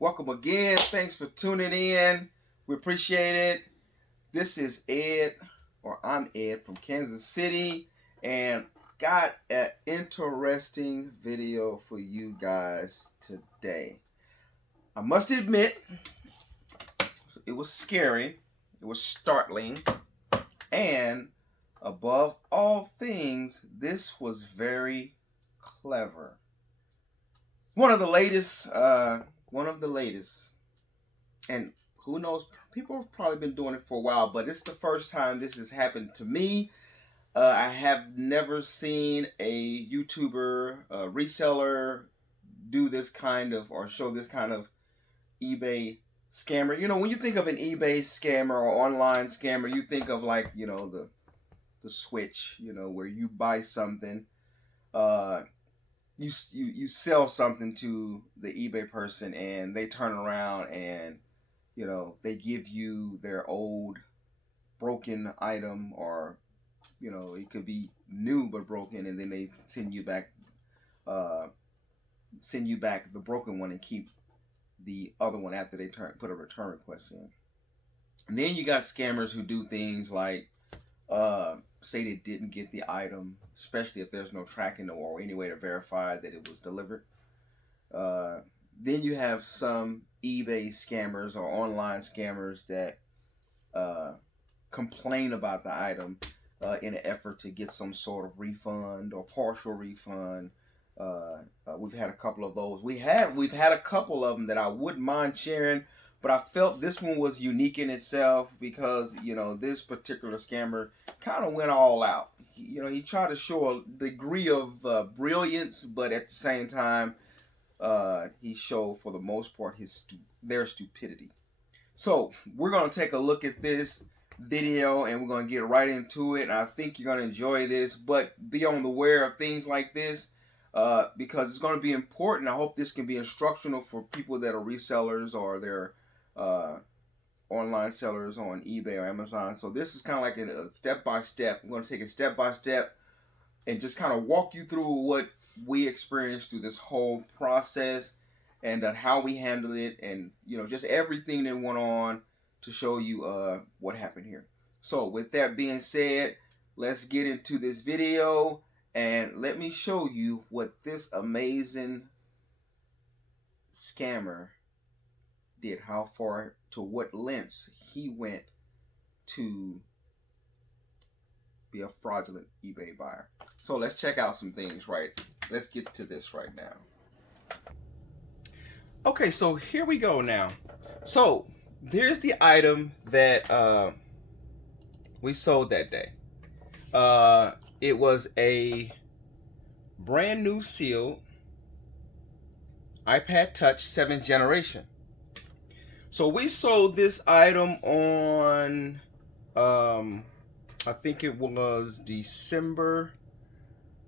Welcome again. Thanks for tuning in. We appreciate it. This is Ed, or I'm Ed from Kansas City, and got an interesting video for you guys today. I must admit, it was scary, it was startling, and above all things, this was very clever. One of the latest, and who knows, people have probably been doing it for a while, but it's the first time this has happened to me. I have never seen a YouTuber, reseller do this kind of, or show this kind of eBay scammer. You know, when you think of an eBay scammer or online scammer, you think of like, the switch, where you buy something, you sell something to the eBay person and they turn around and they give you their old broken item, or it could be new but broken, and then they send you back the broken one and keep the other one after they put a return request in. And then you got scammers who do things like say they didn't get the item, especially if there's no tracking or any way to verify that it was delivered. Then you have some eBay scammers or online scammers that complain about the item in an effort to get some sort of refund or partial refund. We've had a couple of those. We've had a couple of them that I wouldn't mind sharing, but I felt this one was unique in itself because this particular scammer kind of went all out. He tried to show a degree of brilliance, but at the same time, he showed for the most part their stupidity. So we're gonna take a look at this video and we're gonna get right into it. And I think you're gonna enjoy this, but be on the aware of things like this because it's gonna be important. I hope this can be instructional for people that are resellers or they're online sellers on eBay or Amazon. So this is kind of like a step-by-step. We're going to take it step-by-step and just kind of walk you through what we experienced through this whole process and how we handled it, and just everything that went on to show you what happened here. So with that being said, let's get into this video and let me show you what this amazing scammer did, how far, to what lengths he went to be a fraudulent eBay buyer. So let's check out some things, right? Let's get to this right now. Okay, so here we go now. So there's the item that we sold that day. It was a brand new sealed iPad Touch 7th generation. So we sold this item on, I think it was December.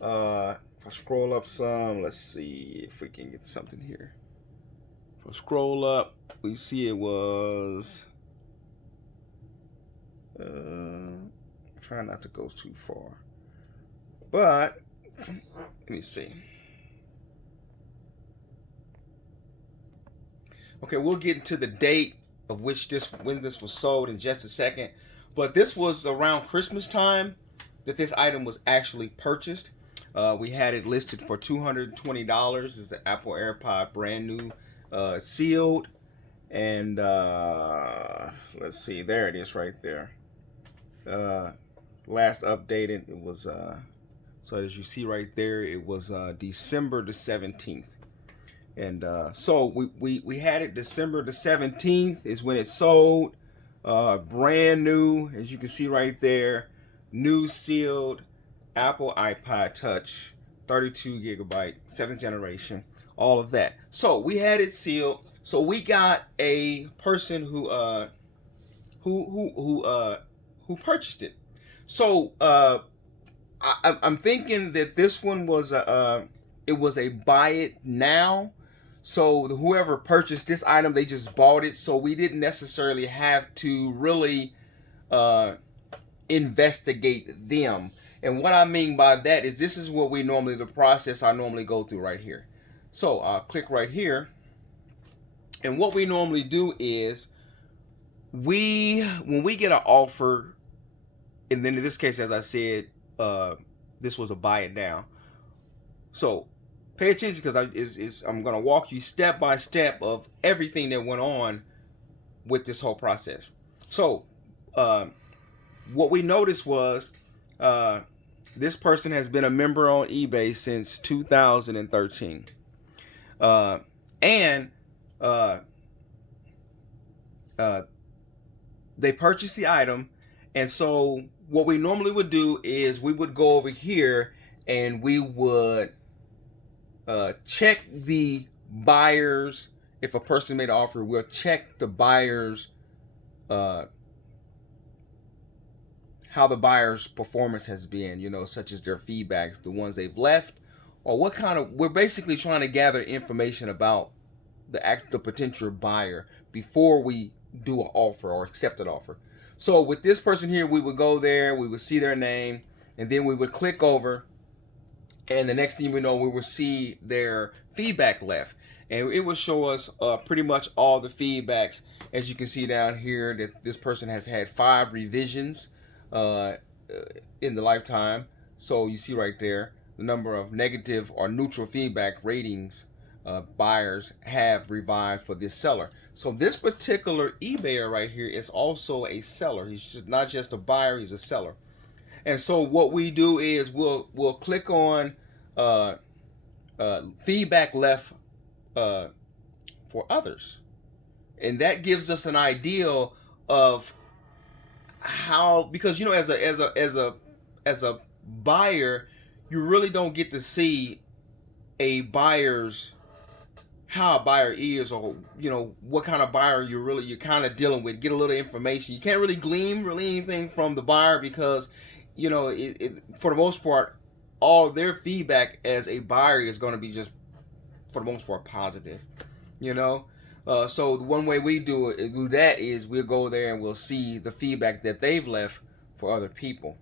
If I scroll up some, let's see if we can get something here. If I scroll up, we see it was, try not to go too far, but let me see. Okay, we'll get into the date of when this was sold in just a second. But this was around Christmas time that this item was actually purchased. We had it listed for $220. It's the Apple AirPod, brand new, sealed. And let's see, there it is right there. Last updated, it was, so as you see right there, it was December the 17th. And so we had it December the 17th is when it sold. Brand new, as you can see right there, new sealed Apple iPod Touch, 32 gigabyte, 7th generation, all of that. So we had it sealed. So we got a person who purchased it. So I'm thinking that this one was it was a buy it now. So whoever purchased this item, they just bought it. So we didn't necessarily have to really investigate them. And what I mean by that is this is what the process I normally go through right here. So I'll click right here And what we normally do is when we get an offer, and then in this case, as I said, this was a buy it now. So pay attention because I'm going to walk you step by step of everything that went on with this whole process. So what we noticed was this person has been a member on eBay since 2013. And they purchased the item. And so what we normally would do is we would go over here and we would check the buyers. If a person made an offer, we'll check the buyers, how the buyer's performance has been, such as their feedbacks, the ones they've left, or what kind of, we're basically trying to gather information about the potential buyer before we do an offer or accept an offer. So with this person here, we would go there, we would see their name, and then we would click over, and the next thing we know, we would see their feedback left. And it will show us pretty much all the feedbacks. As you can see down here, that this person has had 5 revisions in the lifetime. So you see right there the number of negative or neutral feedback ratings buyers have revived for this seller. So this particular eBayer right here is also a seller. He's just not just a buyer, he's a seller. And so what we do is we'll click on feedback left for others, and that gives us an idea of how, because as a buyer, you really don't get to see how a buyer is, or what kind of buyer you're kind of dealing with. Get a little information. You can't really glean anything from the buyer because for the most part, all of their feedback as a buyer is going to be just, for the most part, positive. So the one way we do that is we'll go there and we'll see the feedback that they've left for other people.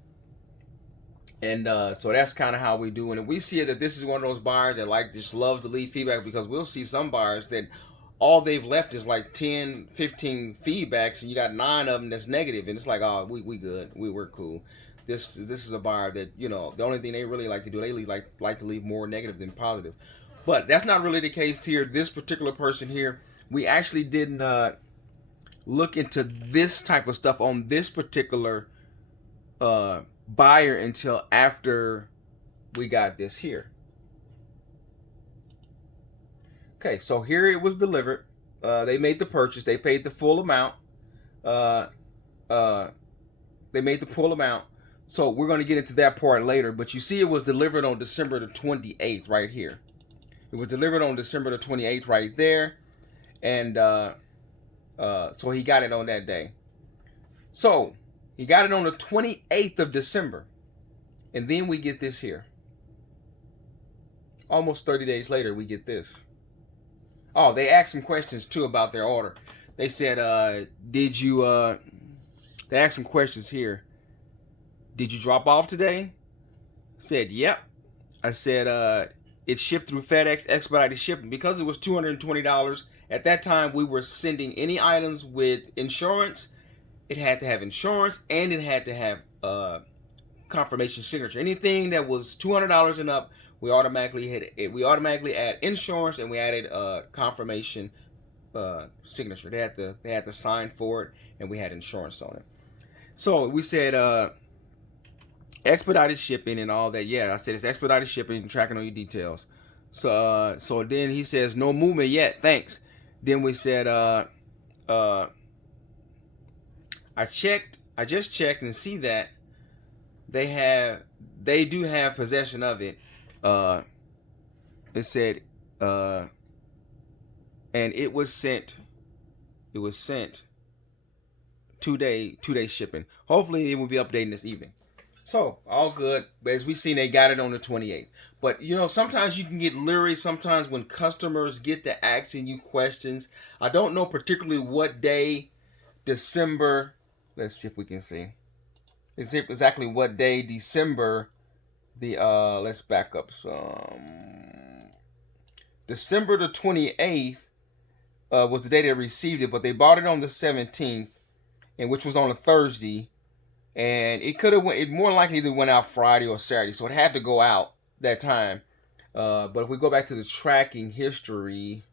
And so that's kind of how we do it. And we see that this is one of those buyers that just loves to leave feedback, because we'll see some buyers that all they've left is like 10, 15 feedbacks, and you got 9 of them that's negative, and it's like, oh, we good, we're cool. This is a buyer that the only thing they really like to do, they like to leave more negative than positive. But that's not really the case here. This particular person here, we actually didn't look into this type of stuff on this particular buyer until after we got this here. Okay, so here it was delivered. They made the purchase. They paid the full amount. They made the full amount. So we're going to get into that part later. But you see it was delivered on December the 28th right here. It was delivered on December the 28th right there. And so he got it on that day. So he got it on the 28th of December. And then we get this here. Almost 30 days later, we get this. Oh, they asked some questions too about their order. They said, they asked some questions here. Did you drop off today? I said, yep. I said, it shipped through FedEx expedited shipping. Because it was $220, at that time we were sending any items with insurance. It had to have insurance, and it had to have confirmation signature. Anything that was $200 and up, we automatically add insurance, and we added confirmation signature. They had to sign for it, and we had insurance on it. So we said expedited shipping and all that. Yeah, I said it's expedited shipping, tracking on your details. So then he says no movement yet, thanks. Then we said I just checked and see that they do have possession of it. It said and it was sent 2-day shipping. Hopefully it will be updating this evening. So all good. But as we seen, they got it on the 28th. But sometimes you can get leery sometimes when customers get to asking you questions. I don't know particularly what day December. Let's see if we can see. Exactly what day December let's back up some. December the 28th was the day they received it, but they bought it on the 17th, and which was on a Thursday, and it could have went. It more likely either went out Friday or Saturday, so it had to go out that time. But if we go back to the tracking history,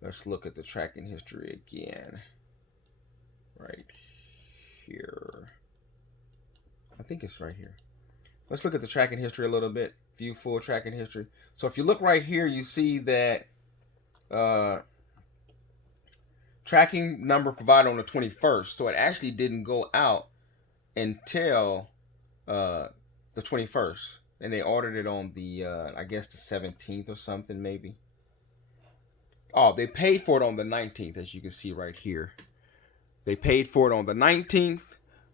let's look at the tracking history again. Right here. I think it's right here. Let's look at the tracking history a little bit. View full tracking history. So if you look right here, you see that tracking number provided on the 21st. So it actually didn't go out until the 21st. And they ordered it on the, I guess the 17th or something maybe. Oh, they paid for it on the 19th, as you can see right here. They paid for it on the 19th,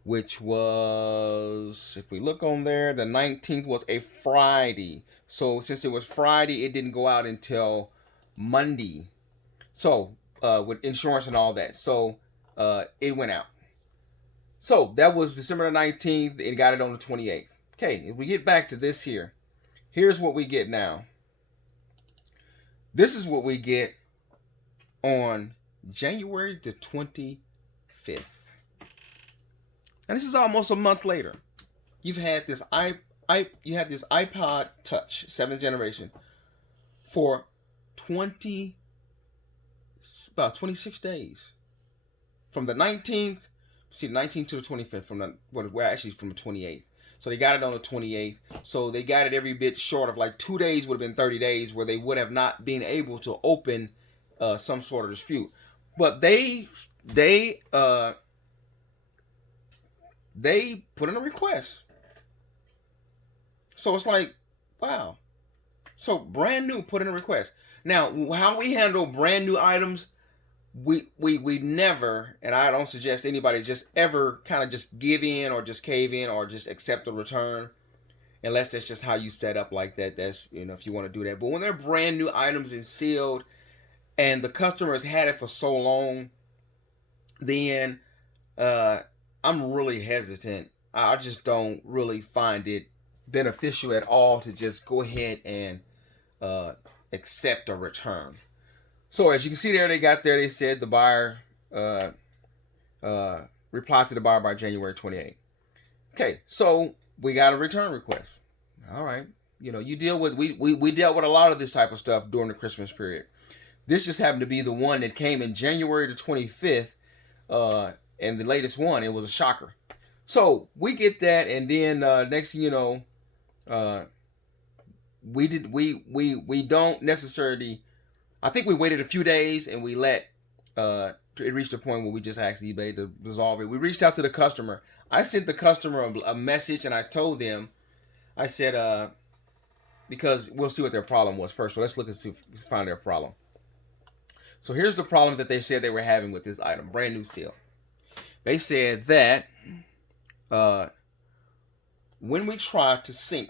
which was, if we look on there, the 19th was a Friday. So since it was Friday, it didn't go out until Monday. So with insurance and all that. So it went out. So that was December the 19th. It got it on the 28th. Okay, if we get back to this here, here's what we get now. This is what we get on January the 25th. And this is almost a month later. You've had this you have this iPod Touch 7th generation for about 26 days. From the 19th, see, the 19th to the 25th, from the from the 28th. So they got it on the 28th. So they got it every bit short of like 2 days would have been 30 days where they would have not been able to open some sort of dispute. But they put in a request. So it's like, wow. So brand new, put in a request. Now, how we handle brand new items, we never, and I don't suggest anybody just ever kind of just give in or just cave in or just accept a return, unless that's just how you set up like that. That's, if you want to do that. But when they're brand new items and sealed, and the customer has had it for so long, then I'm really hesitant. I just don't really find it beneficial at all to just go ahead and accept a return. So as you can see there, they said the buyer replied to the buyer by January 28th. Okay, so we got a return request. All right, you deal with we dealt with a lot of this type of stuff during the Christmas period. This just happened to be the one that came in January the 25th, and the latest one. It was a shocker. So we get that, and then next thing you know, we don't necessarily. I think we waited a few days and we let it reached a point where we just asked eBay to resolve it. We reached out to the customer. I sent the customer a message and I told them, I said, because we'll see what their problem was first. So let's look and see if we find their problem. So here's the problem that they said they were having with this item, brand new seal. They said that when we try to sync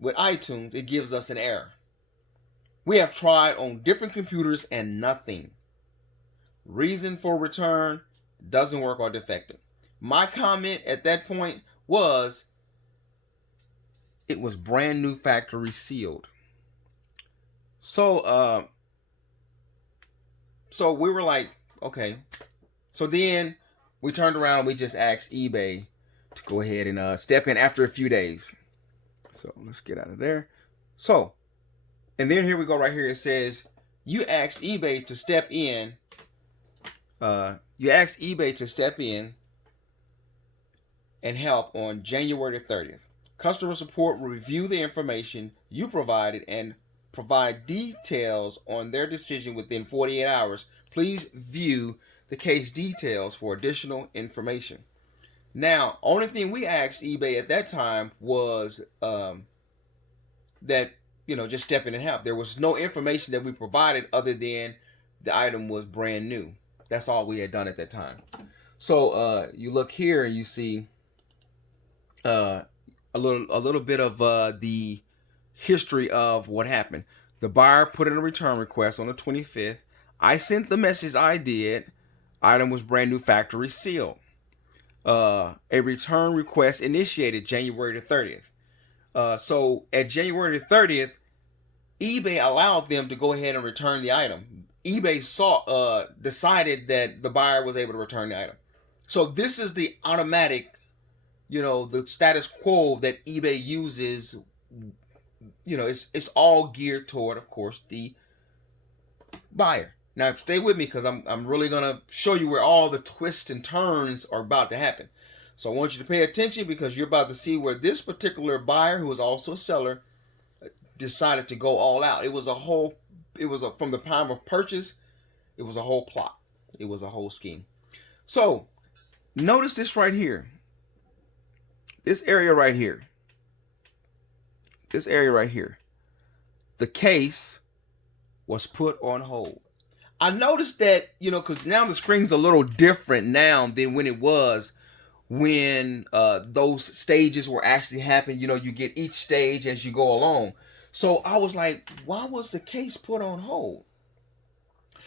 with iTunes, it gives us an error. We have tried on different computers and nothing. Reason for return, doesn't work or defective. My comment at that point was, it was brand new factory sealed. So we were like, okay. So then we turned around and we just asked eBay to go ahead and step in after a few days. So let's get out of there. So, and then here we go right here. It says, you asked eBay to step in. And help on January the 30th. Customer support will review the information you provided and provide details on their decision within 48 hours. Please view the case details for additional information. Now, only thing we asked eBay at that time was that, just step in and help. There was no information that we provided other than the item was brand new. That's all we had done at that time. So you look here and you see a little bit of the history of what happened. The buyer put in a return request on the 25th. I sent the message I did. Item was brand new factory sealed. A return request initiated January the 30th. So at January the 30th, eBay allowed them to go ahead and return the item. eBay decided that the buyer was able to return the item. So this is the automatic, the status quo that eBay uses. It's all geared toward, of course, the buyer. Now stay with me because I'm really gonna show you where all the twists and turns are about to happen. So I want you to pay attention because you're about to see where this particular buyer, who was also a seller, decided to go all out. It was from the time of purchase, it was a whole plot. It was a whole scheme. So notice this right here. This area right here. This area right here. The case was put on hold. I noticed that, because now the screen's a little different now than when it was when those stages were actually happening. You get each stage as you go along. So I was like, why was the case put on hold?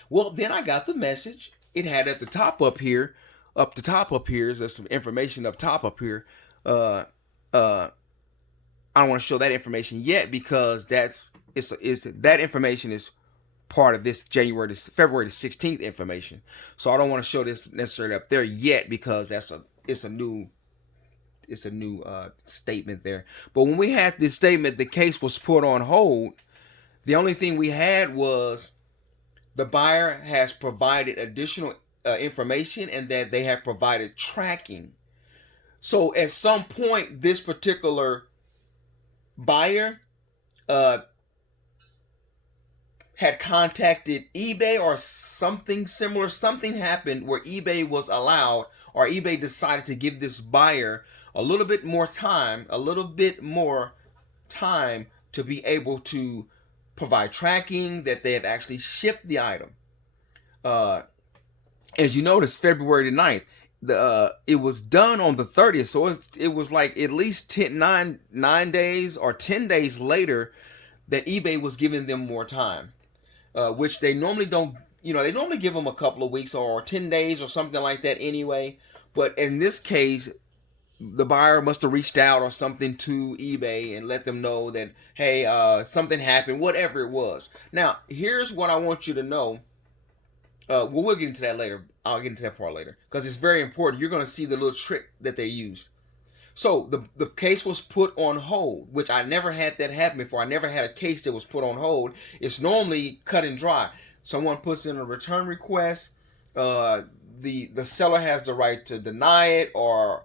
Well, then I got the message. It had at the top up here, there's some information up top up here. I don't want to show that information yet because that information is part of this February the 16th information. So I don't want to show this necessarily up there yet because it's a new statement there. But when we had this statement, the case was put on hold. The only thing we had was the buyer has provided additional information and that they have provided tracking. So at some point, this particular buyer had contacted eBay or something similar. Something happened where eBay was allowed, or eBay decided to give this buyer a little bit more time to be able to provide tracking that they have actually shipped the item. As you notice, February the 9th, it was done on the 30th, so it was like at least 9 days or 10 days later that eBay was giving them more time, which they normally don't. They normally give them a couple of weeks or 10 days or something like that anyway. But in this case, the buyer must have reached out or something to eBay and let them know that, hey, something happened, whatever it was. Now, here's what I want you to know. We'll get into that later. I'll get into that part later because it's very important. You're going to see the little trick that they used. So the case was put on hold, which I never had that happen before. I never had a case that was put on hold. It's normally cut and dry. Someone puts in a return request. The seller has the right to deny it or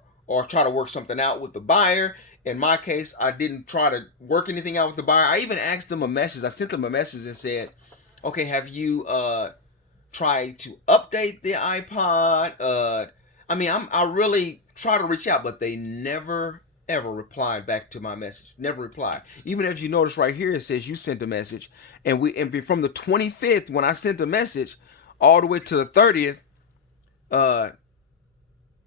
try to work something out with the buyer. In my case, I didn't try to work anything out with the buyer. I even asked them a message. I sent them a message and said, okay, have you tried to update the iPod? I really try to reach out, but they never ever replied back to my message. Never replied. Even as you notice right here, it says you sent a message, and from the 25th when I sent the message all the way to the 30th,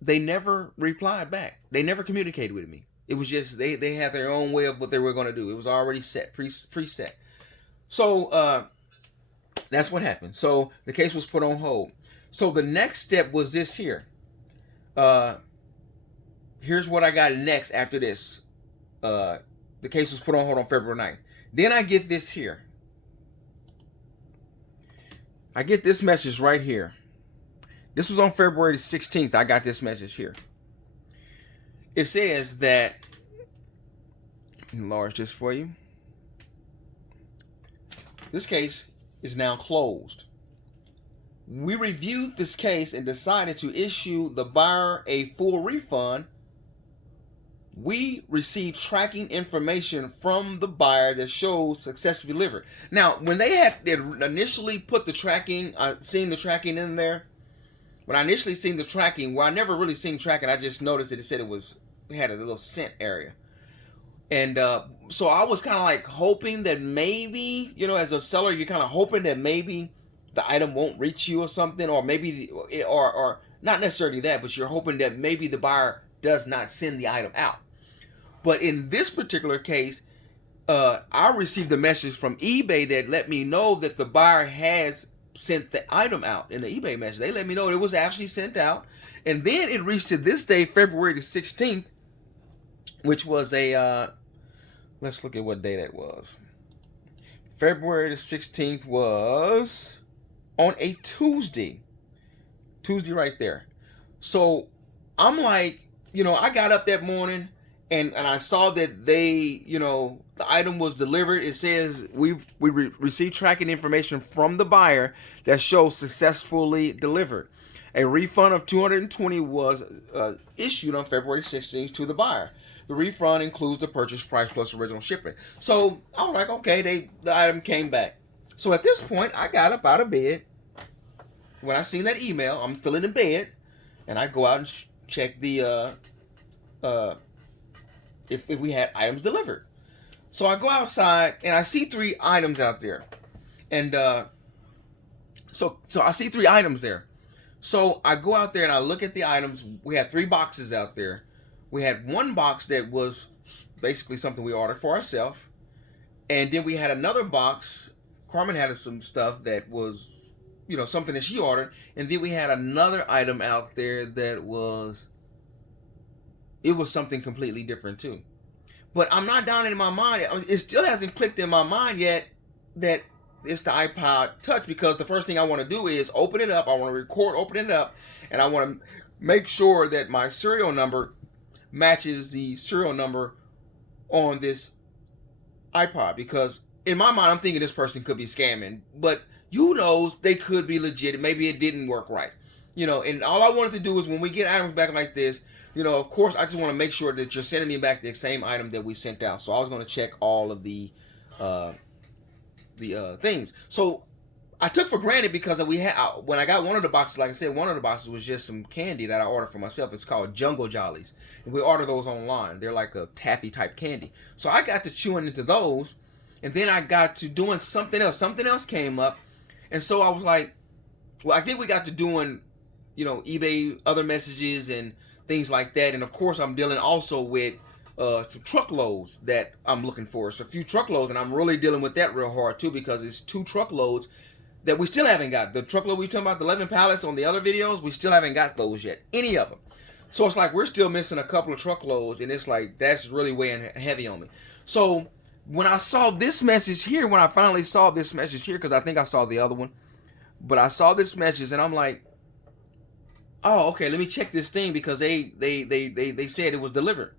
they never replied back. They never communicated with me. It was just they had their own way of what they were going to do. It was already set, preset. So that's what happened. So the case was put on hold. So the next step was this here. Here's what I got next after this. The case was put on hold on February 9th. Then I get this here. I get this message right here. This was on February 16th. I got this message here. It says that, enlarge this for you. This case is now closed. We reviewed this case and decided to issue the buyer a full refund. We received tracking information from the buyer that shows successfully delivered. Now, when they initially put the tracking, seen the tracking in there, when I initially seen the tracking, well, I never really seen tracking. I just noticed that it said it had a little scent area. And so I was kind of like hoping that maybe, as a seller, you're kind of hoping that maybe the item won't reach you or something, or maybe, or not necessarily that, but you're hoping that maybe the buyer does not send the item out. But in this particular case, I received a message from eBay that let me know that the buyer has sent the item out in the eBay message. They let me know it was actually sent out. And then it reached to this day, February the 16th, which was let's look at what day that was. February the 16th was on a Tuesday. Tuesday right there. So I'm like, I got up that morning and I saw that the item was delivered. It says we received tracking information from the buyer that shows successfully delivered. A refund of $220 was issued on February 16th to the buyer. The refund includes the purchase price plus original shipping. So I was like, okay, the item came back. So at this point, I got up out of bed. When I seen that email, I'm still in bed, and I go out and check the if we had items delivered. So I go outside and I see 3 items out there, and so I see 3 items there. So I go out there and I look at the items. We had 3 boxes out there. We had 1 box that was basically something we ordered for ourselves, and then we had another box. Carmen had some stuff that was, something that she ordered, and then we had another item out there that was something completely different too. But I'm not down in my mind. It still hasn't clicked in my mind yet that it's the iPod Touch, because the first thing I want to do is open it up. I want to record opening it up, and I want to make sure that my serial number matches the serial number on this iPod, because in my mind I'm thinking this person could be scamming, but who knows, they could be legit. Maybe it didn't work right. And all I wanted to do is when we get items back like this, of course, I just want to make sure that you're sending me back the same item that we sent out. So I was going to check all of the things. So I took for granted, because when I got one of the boxes, like I said, one of the boxes was just some candy that I ordered for myself. It's called Jungle Jollies. And we order those online. They're like a taffy type candy. So I got to chewing into those, and then I got to doing something else. Something else came up. And so I was like, well, I think we got to doing, eBay, other messages and things like that. And of course, I'm dealing also with some truckloads that I'm looking for. It's a few truckloads, and I'm really dealing with that real hard too, because it's 2 truckloads that we still haven't got. The truckload we talking about, the 11 pallets on the other videos, we still haven't got those yet. Any of them. So it's like we're still missing a couple of truckloads, and it's like that's really weighing heavy on me. So when I saw this message here, when I finally saw this message here, because I think I saw the other one, but I saw this message and I'm like, oh, okay, let me check this thing, because they said it was delivered.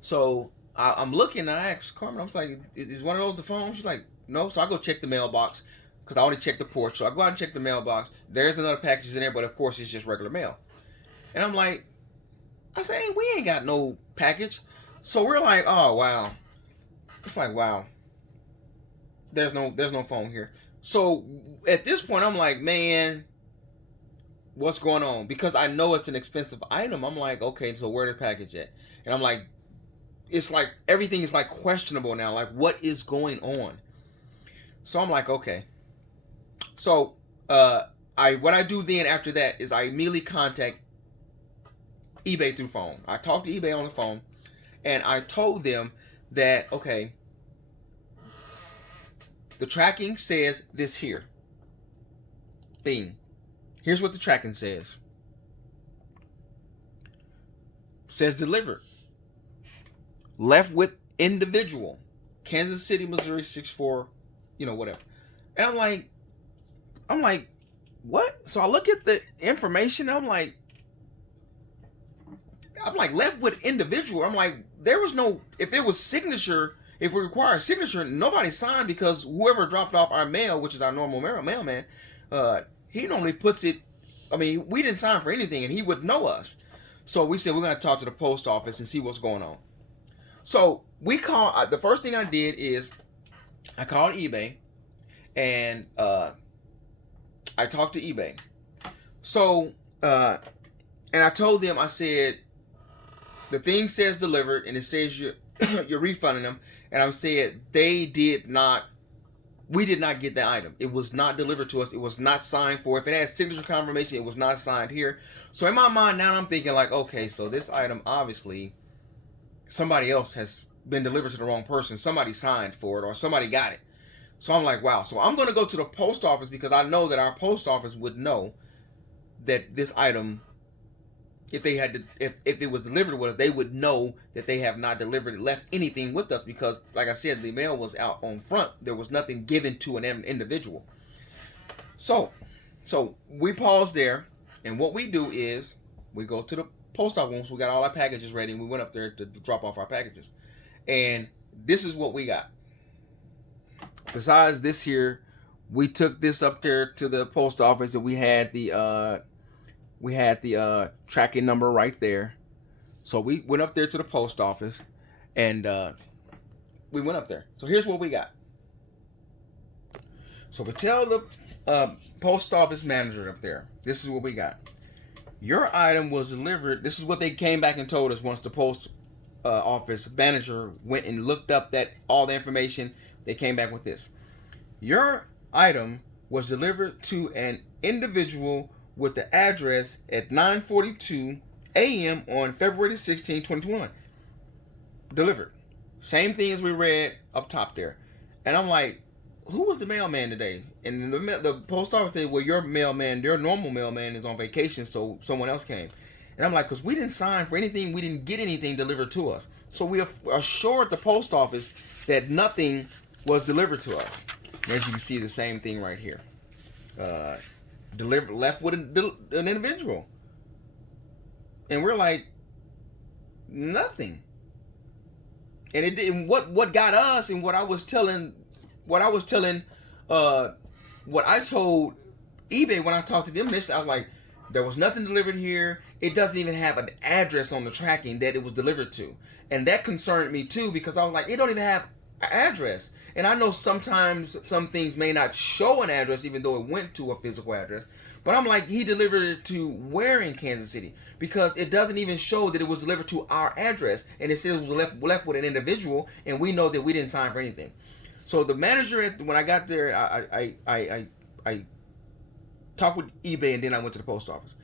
So I'm looking, and I asked Carmen, I was like, is one of those the phone? She's like, no. So I go check the mailbox, because I already checked the porch. So I go out and check the mailbox. There's another package in there, but of course it's just regular mail. And I'm like, I said, hey, we ain't got no package. So we're like, oh, wow. It's like, wow, there's no phone here. So at this point, I'm like, man, what's going on? Because I know it's an expensive item. I'm like, okay, so where's the package at? And I'm like, it's like everything is like questionable now. Like, what is going on? So I'm like, okay. So what I do then after that is I immediately contact eBay through phone. I talked to eBay on the phone, and I told them that, okay, the tracking says this here. Bing. Here's what the tracking says. Says delivered. Left with individual. Kansas City, Missouri 64, whatever. And I'm like, what? So I look at the information, I'm like, left with individual. I'm like, there was no, if it was signature, if we require a signature, nobody signed, because whoever dropped off our mail, which is our normal mailman, he normally puts it, we didn't sign for anything, and he would know us. So we said, we're going to talk to the post office and see what's going on. So the first thing I did is I called eBay, and I talked to eBay. So, and I told them, I said, the thing says delivered, and it says you're refunding them. And I said, we did not get the item. It was not delivered to us. It was not signed for. If it had signature confirmation, it was not signed here. So in my mind now, I'm thinking like, okay, so this item, obviously, somebody else has been delivered to the wrong person. Somebody signed for it, or somebody got it. So I'm like, wow. So I'm going to go to the post office, because I know that our post office would know that this item, if it was delivered with us, they would know that they have not left anything with us, because, like I said, the mail was out on front. There was nothing given to an individual. So, so we pause there, and what we do is we go to the post office once we got all our packages ready, and we went up there to drop off our packages. And this is what we got. Besides this here, we took this up there to the post office, and we had the tracking number right there. So we went up there to the post office, and we went up there. So here's what we got. So we tell the post office manager up there, this is what we got. Your item was delivered. This is what they came back and told us once the post office manager went and looked up that all the information. They came back with this. Your item was delivered to an individual with the address at 9:42 a.m. on February 16, 2021. Delivered. Same thing as we read up top there. And I'm like, who was the mailman today? And the post office said, well, your mailman, your normal mailman is on vacation, so someone else came. And I'm like, because we didn't sign for anything, we didn't get anything delivered to us. So we assured the post office that nothing was delivered to us. And as you can see, the same thing right here. Left with an individual. And we're like, nothing. And it didn't. What got us, and what I told eBay when I talked to them initially, I was like, there was nothing delivered here. It doesn't even have an address on the tracking that it was delivered to. And that concerned me too, because I was like, it don't even have an address. And I know sometimes some things may not show an address even though it went to a physical address. But I'm like, he delivered it to where in Kansas City? Because it doesn't even show that it was delivered to our address. And it says it was left with an individual, and we know that we didn't sign for anything. So the manager, when I got there, I talked with eBay, and then I went to the post office.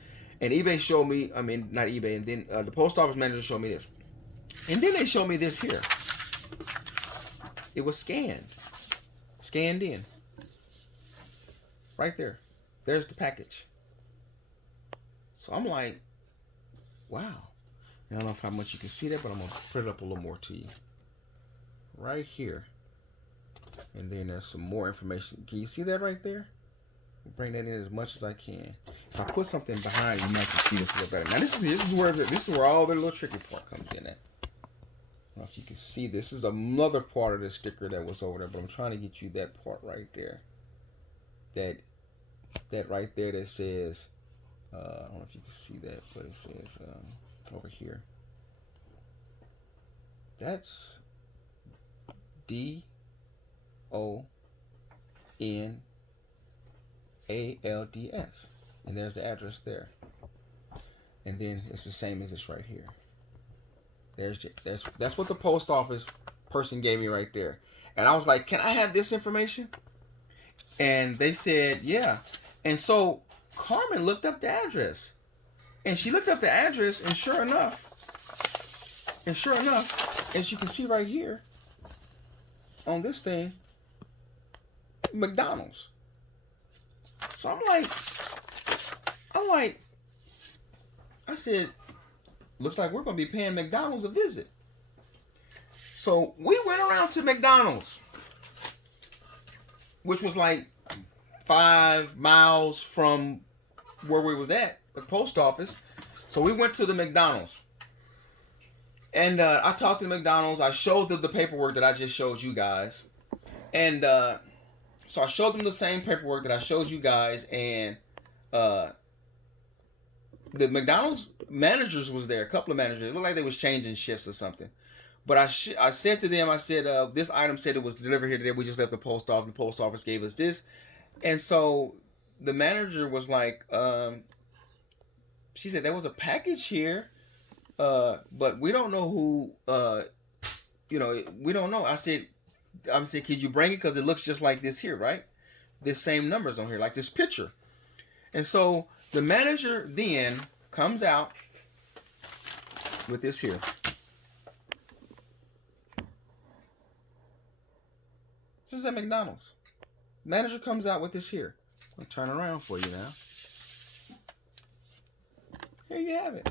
And eBay showed me, I mean, not eBay, and then the post office manager showed me this. And then they showed me this here. It was scanned in. Right there. There's the package. So I'm like, wow. I don't know how much you can see that, but I'm going to put it up a little more to you. Right here. And then there's some more information. Can you see that right there? I'll bring that in as much as I can. If I put something behind, you might can see this a little better. Now this is where all the little tricky part comes in at. I don't know if you can see this. Is another part of the sticker that was over there, but I'm trying to get you that part right there. That right there that says, I don't know if you can see that, but it says over here. That's DONALDS, and there's the address there. And then it's the same as this right here. That's what the post office person gave me right there. And I was like, can I have this information? And they said, yeah. And so Carmen looked up the address. And she looked up the address, and sure enough, as you can see right here on this thing, McDonald's. So I said, looks like we're going to be paying McDonald's a visit. So we went around to McDonald's, which was like 5 miles from where we was at, the post office. So we went to the McDonald's. And I talked to McDonald's. I showed them the paperwork that I just showed you guys. And so I showed them the same paperwork that I showed you guys. And the McDonald's managers was there. A couple of managers. It looked like they was changing shifts or something. But I said to them, I said, this item said it was delivered here today. We just left the post office. The post office gave us this. And so the manager was like, she said, there was a package here, but we don't know who, we don't know. I said, could you bring it? Because it looks just like this here, right? This same numbers on here, like this picture. And so the manager then comes out with this here. This is at McDonald's. Manager comes out with this here. I'll turn around for you now. Here you have it.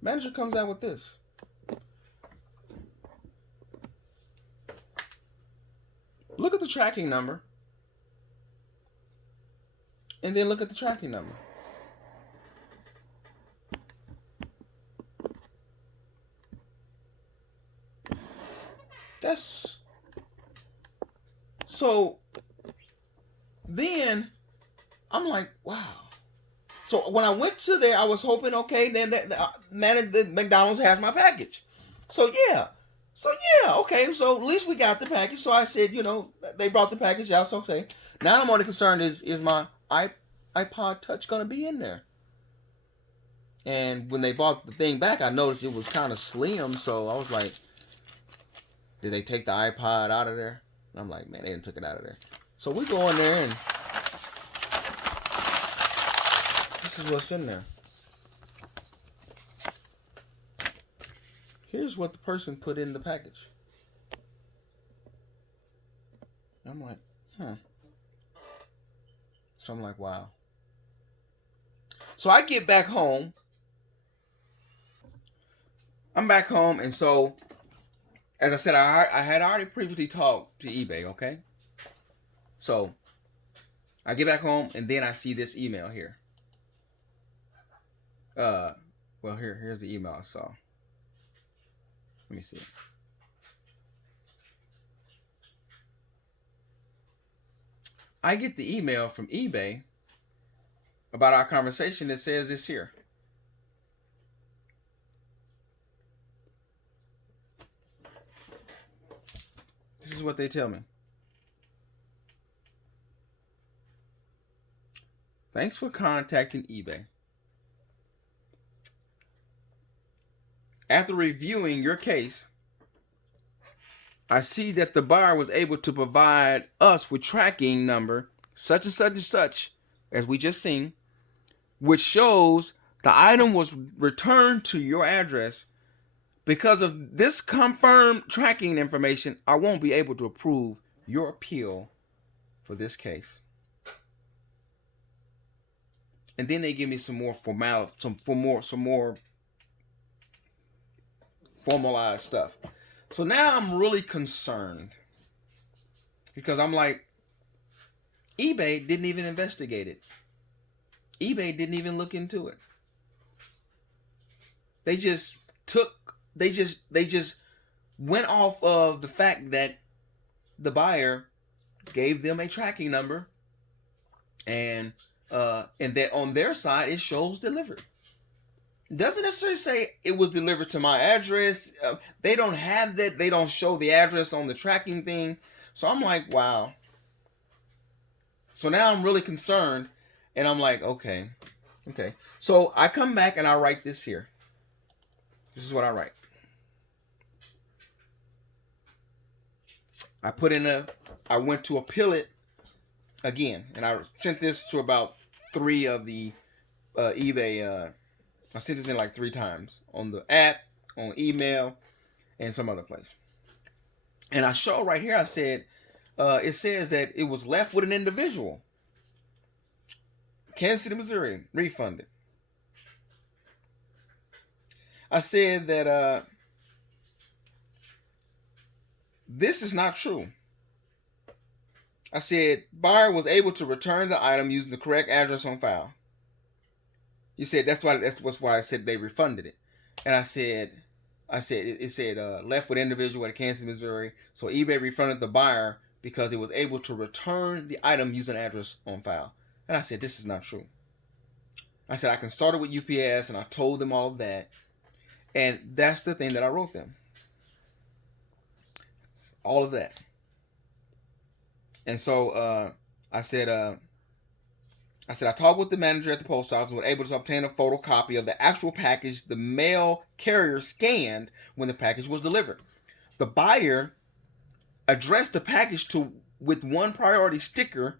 Manager comes out with this. Look at the tracking number. and then look at the tracking number. That's so. Then I'm like, wow. So when I went to there, I was hoping, okay, then the McDonald's has my package. So yeah, okay. So at least we got the package. So I said, they brought the package out. So okay. Now I'm only concerned is my iPod Touch gonna be in there? And when they brought the thing back, I noticed it was kind of slim. So I was like, did they take the iPod out of there? And I'm like, man, they didn't took it out of there. So we go in there and this is what's in there. Here's what the person put in the package. I'm like, So I'm like, wow. So I get back home. I'm back home, and so, as I said, I had already previously talked to eBay, okay? So, I get back home, and then I see this email here. Well, here's the email I saw. Let me see. I get the email from eBay about our conversation that says this here. This is what they tell me. Thanks for contacting eBay. After reviewing your case, I see that the buyer was able to provide us with tracking number such and such and such, as we just seen, which shows the item was returned to your address. Because of this confirmed tracking information, I won't be able to approve your appeal for this case. And then they give me some more formalized stuff. So now I'm really concerned because I'm like, eBay didn't even investigate it. eBay didn't even look into it. They just went off of the fact that the buyer gave them a tracking number, and that on their side it shows delivered. It doesn't necessarily say it was delivered to my address. They don't have that. They don't show the address on the tracking thing. So I'm like, wow. So now I'm really concerned, and I'm like, okay. So I come back and I write this here. This is what I write. I went to appeal it again, and I sent this to about 3 of the eBay. I sent this in like 3 times on the app, on email, and some other place. And I show right here, I said, it says that it was left with an individual. Kansas City, Missouri, refunded. I said that this is not true. I said buyer was able to return the item using the correct address on file. You said that's why I said they refunded it. And I said it said left with individual at Kansas, Missouri. So eBay refunded the buyer because it was able to return the item using address on file. And I said this is not true. I said I consulted with UPS and I told them all of that. And that's the thing that I wrote them. All of that. And so I said I talked with the manager at the post office and was able to obtain a photocopy of the actual package the mail carrier scanned when the package was delivered. The buyer addressed the package with one priority sticker,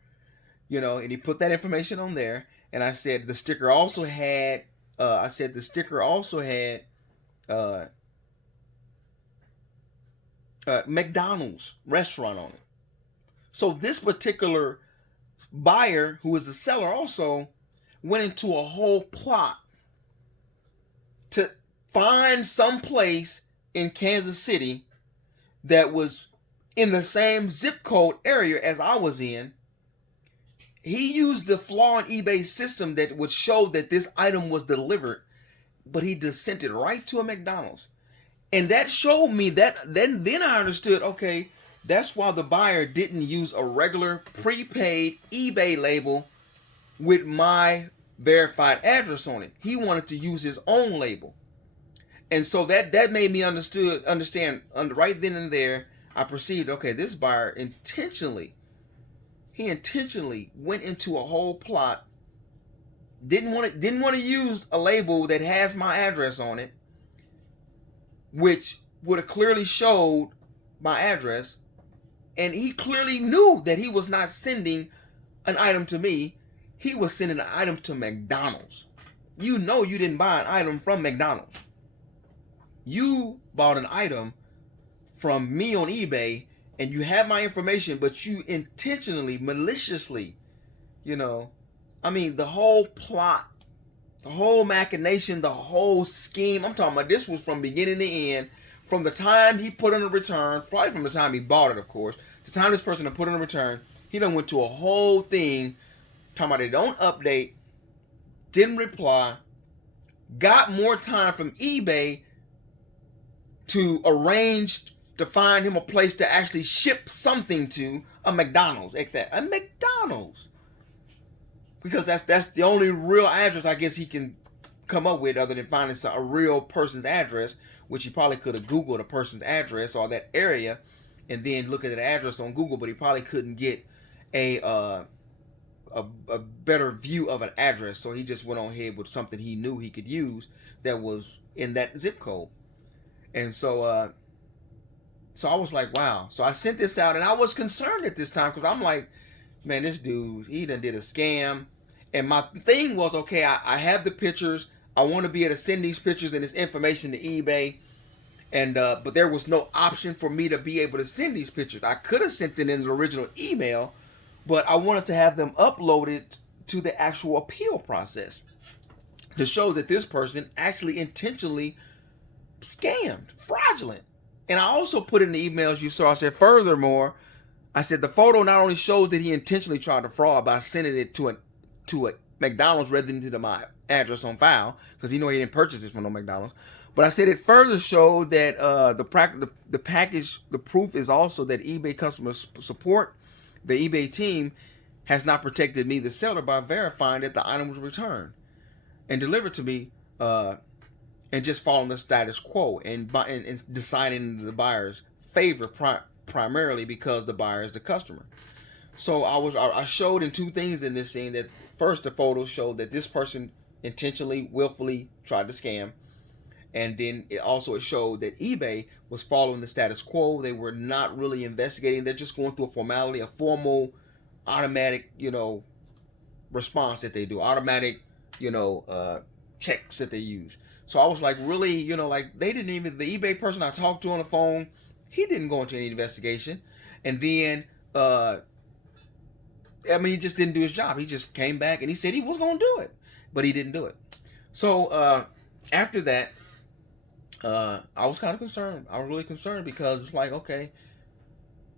and he put that information on there. And I said the sticker also had McDonald's restaurant on it. So this particular buyer, who is the seller, also went into a whole plot to find some place in Kansas City that was in the same zip code area as I was in, He used the flaw in eBay's system that would show that this item was delivered, but he just sent it right to a McDonald's. And that showed me that then I understood, okay, that's why the buyer didn't use a regular prepaid eBay label with my verified address on it. He wanted to use his own label. And so that made me understand right then and there. I perceived, okay, this buyer intentionally went into a whole plot. Didn't want to use a label that has my address on it, which would have clearly showed my address, and he clearly knew that he was not sending an item to me. He was sending an item to McDonald's. You know you didn't buy an item from McDonald's. You bought an item from me on eBay, and you have my information, but you intentionally, maliciously, the whole plot, the whole machination, the whole scheme. I'm talking about this was from beginning to end. From the time he put in a return, probably from the time he bought it, of course, to the time this person to put in a return, he done went to a whole thing talking about they don't update, didn't reply, got more time from eBay to arrange to find him a place to actually ship something to a McDonald's. Like that. A McDonald's. Because that's the only real address I guess he can come up with, other than finding a real person's address, which he probably could have Googled a person's address or that area and then look at the address on Google, but he probably couldn't get a better view of an address. So he just went on ahead with something he knew he could use that was in that zip code. And so I was like, wow. So I sent this out, and I was concerned at this time because I'm like, man, this dude, he done did a scam. And my thing was, okay, I have the pictures. I want to be able to send these pictures and this information to eBay. And but there was no option for me to be able to send these pictures. I could have sent it in the original email, but I wanted to have them uploaded to the actual appeal process to show that this person actually intentionally scammed, fraudulent. And I also put in the emails you saw, I said, furthermore, I said the photo not only shows that he intentionally tried to fraud by sending it to a McDonald's rather than to my address on file, because he didn't purchase this from no McDonald's. But I said it further showed that the package, the proof is also that eBay customer support, the eBay team, has not protected me, the seller, by verifying that the item was returned and delivered to me, and just following the status quo and deciding in the buyer's favor primarily because the buyer is the customer. So I showed in two things in this scene. That first, the photos showed that this person intentionally, willfully tried to scam. And then it showed that eBay was following the status quo. They were not really investigating. They're just going through a formality, a formal, automatic, response that they do. Automatic, checks that they use. So I was like, really, they didn't even, the eBay person I talked to on the phone, he didn't go into any investigation. And then, he just didn't do his job. He just came back and he said he was going to do it, but he didn't do it. So after that, I was kind of concerned. I was really concerned because it's like, okay,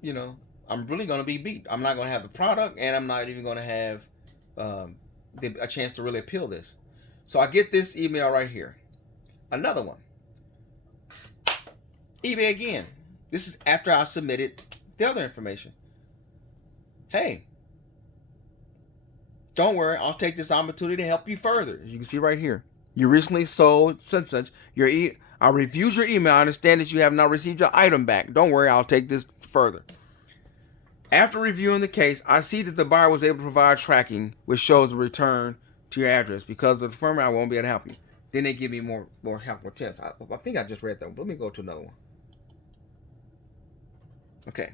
I'm really going to be beat. I'm not going to have the product, and I'm not even going to have a chance to really appeal this. So I get this email right here. Another one. eBay again. This is after I submitted the other information. Hey, don't worry. I'll take this opportunity to help you further. As you can see right here. You recently sold such. I reviewed your email. I understand that you have not received your item back. Don't worry. I'll take this further. After reviewing the case, I see that the buyer was able to provide tracking, which shows a return to your address. Because of the firmware, I won't be able to help you. Then they give me more helpful tests. I think I just read that one. But let me go to another one. Okay.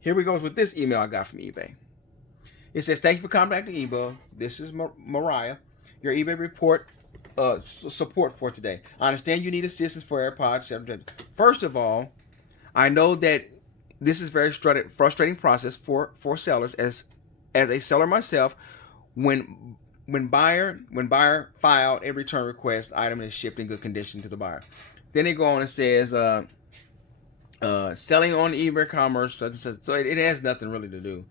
Here we go with this email I got from eBay. It says, thank you for contacting eBay. This is Mariah, your eBay report support for today. I understand you need assistance for AirPods. First of all, I know that this is a very frustrating process for sellers. As a seller myself, when buyer filed a return request, the item is shipped in good condition to the buyer. Then they go on and says, selling on eBay commerce, so it has nothing really to do.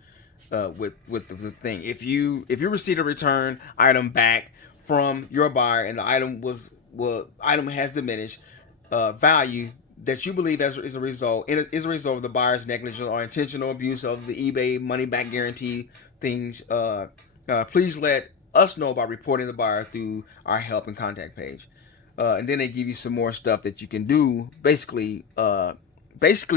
with the thing. If you receive a return item back from your buyer and the item has diminished value that you believe is a result of the buyer's negligence or intentional abuse of the eBay money back guarantee things, please let us know by reporting the buyer through our help and contact page. And then they give you some more stuff that you can do. Basically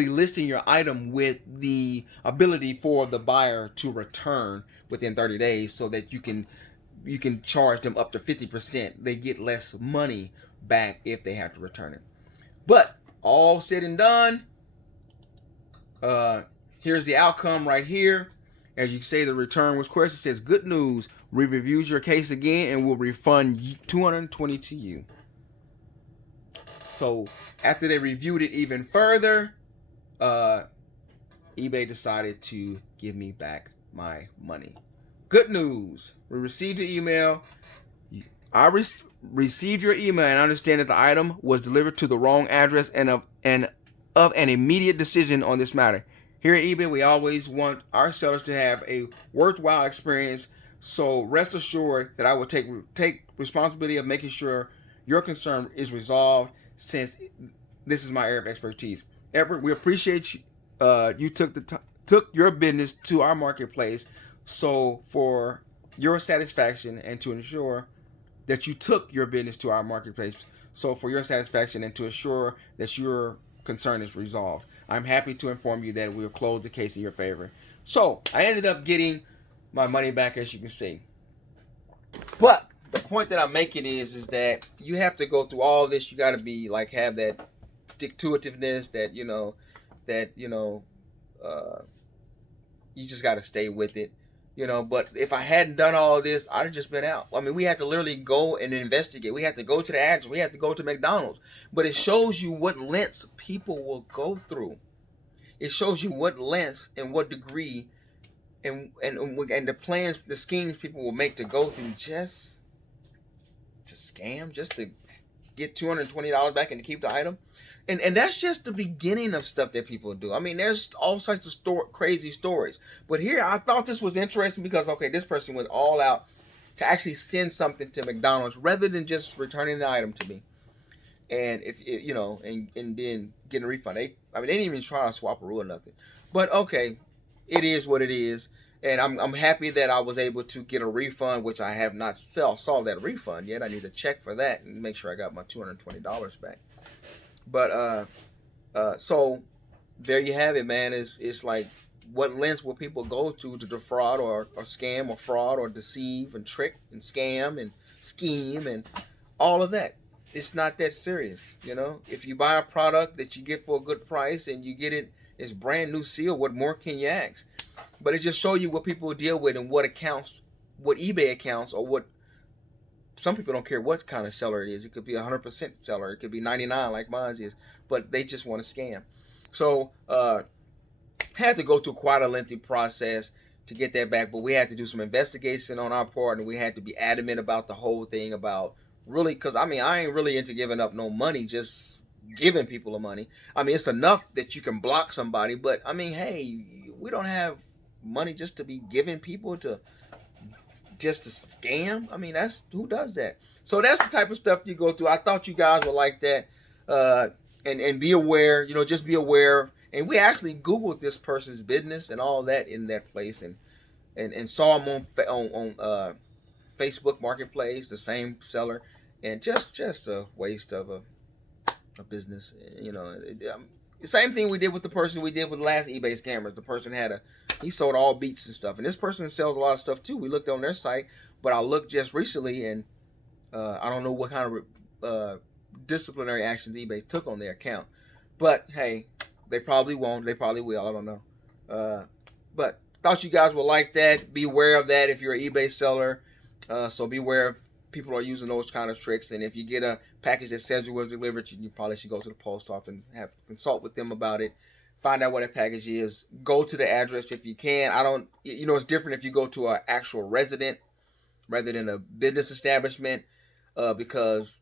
listing your item with the ability for the buyer to return within 30 days, so that you can charge them up to 50%. They get less money back if they have to return it. But all said and done, here's the outcome right here. As you say, the return was requested. It says, good news. We reviewed your case again and will refund $220 to you. So after they reviewed it even further, eBay decided to give me back my money. Good news. We received the email. I received your email and understand that the item was delivered to the wrong address and of an immediate decision on this matter. Here at eBay, we always want our sellers to have a worthwhile experience, so rest assured that I will take responsibility of making sure your concern is resolved, since this is my area of expertise. Edward, we appreciate you took your business to our marketplace, so for your satisfaction and to ensure that you took your business to our marketplace, so for your satisfaction and to assure that your concern is resolved, I'm happy to inform you that we'll close the case in your favor. So I ended up getting my money back, as you can see. But the point that I'm making is that you have to go through all this. You got to be like, have that stick-to-itiveness, that you just got to stay with it. But if I hadn't done all of this, I'd have just been out. I mean, we had to literally go and investigate. We had to go to the address. We had to go to McDonald's. But it shows you what lengths people will go through. It shows you what lengths and what degree and the plans, the schemes people will make to go through just to scam, just to get $220 back and to keep the item. And that's just the beginning of stuff that people do. I mean, there's all sorts of crazy stories. But here, I thought this was interesting because, okay, this person went all out to actually send something to McDonald's rather than just returning the item to me. And and then getting a refund. They didn't even try to swap a rule or nothing. But okay, it is what it is. And I'm happy that I was able to get a refund, which I have not saw that refund yet. I need to check for that and make sure I got my $220 back. But so there you have it, man. It's like, what lengths will people go to defraud or scam or fraud or deceive and trick and scam and scheme and all of that. It's not that serious, If you buy a product that you get for a good price and you get it's brand new seal, what more can you ask? But it just shows you what people deal with and what eBay accounts, or what some people don't care what kind of seller it is. It could be 100% seller. It could be 99 like mine is, but they just want to scam. So had to go through quite a lengthy process to get that back, but we had to do some investigation on our part, and we had to be adamant about the whole thing, about really, because I ain't really into giving up no money, just giving people the money. It's enough that you can block somebody, but hey, we don't have money just to be giving people just to scam. That's, who does that? So that's the type of stuff you go through. I thought you guys would like that, and be aware. Just be aware. And we actually Googled this person's business and all that in that place, and saw him on Facebook Marketplace, the same seller, and just a waste of a business. Same thing we did with the person we did with the last eBay scammers. The person he sold all beats and stuff, and this person sells a lot of stuff too. We looked on their site, but I looked just recently, and I don't know what kind of disciplinary actions eBay took on their account. But hey, they probably won't. They probably will. I don't know. But thought you guys would like that. Be aware of that if you're an eBay seller. So be aware of people are using those kind of tricks. And if you get a package that says it was delivered, you probably should go to the post office and consult with them about it. Find out what that package is. Go to the address if you can. It's different if you go to an actual resident rather than a business establishment, because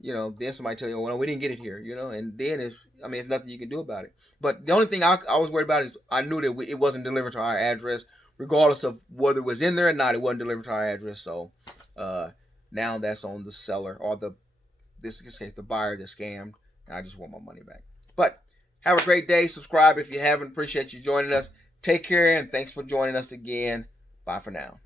then somebody tell you, well, we didn't get it here, and then there's nothing you can do about it. But the only thing I was worried about is I knew that it wasn't delivered to our address. regardless of whether it was in there or not, it wasn't delivered to our address. So now that's on the seller, or this case the buyer that scammed, and I just want my money back. But have a great day. Subscribe if you haven't. Appreciate you joining us. Take care, and thanks for joining us again. Bye for now.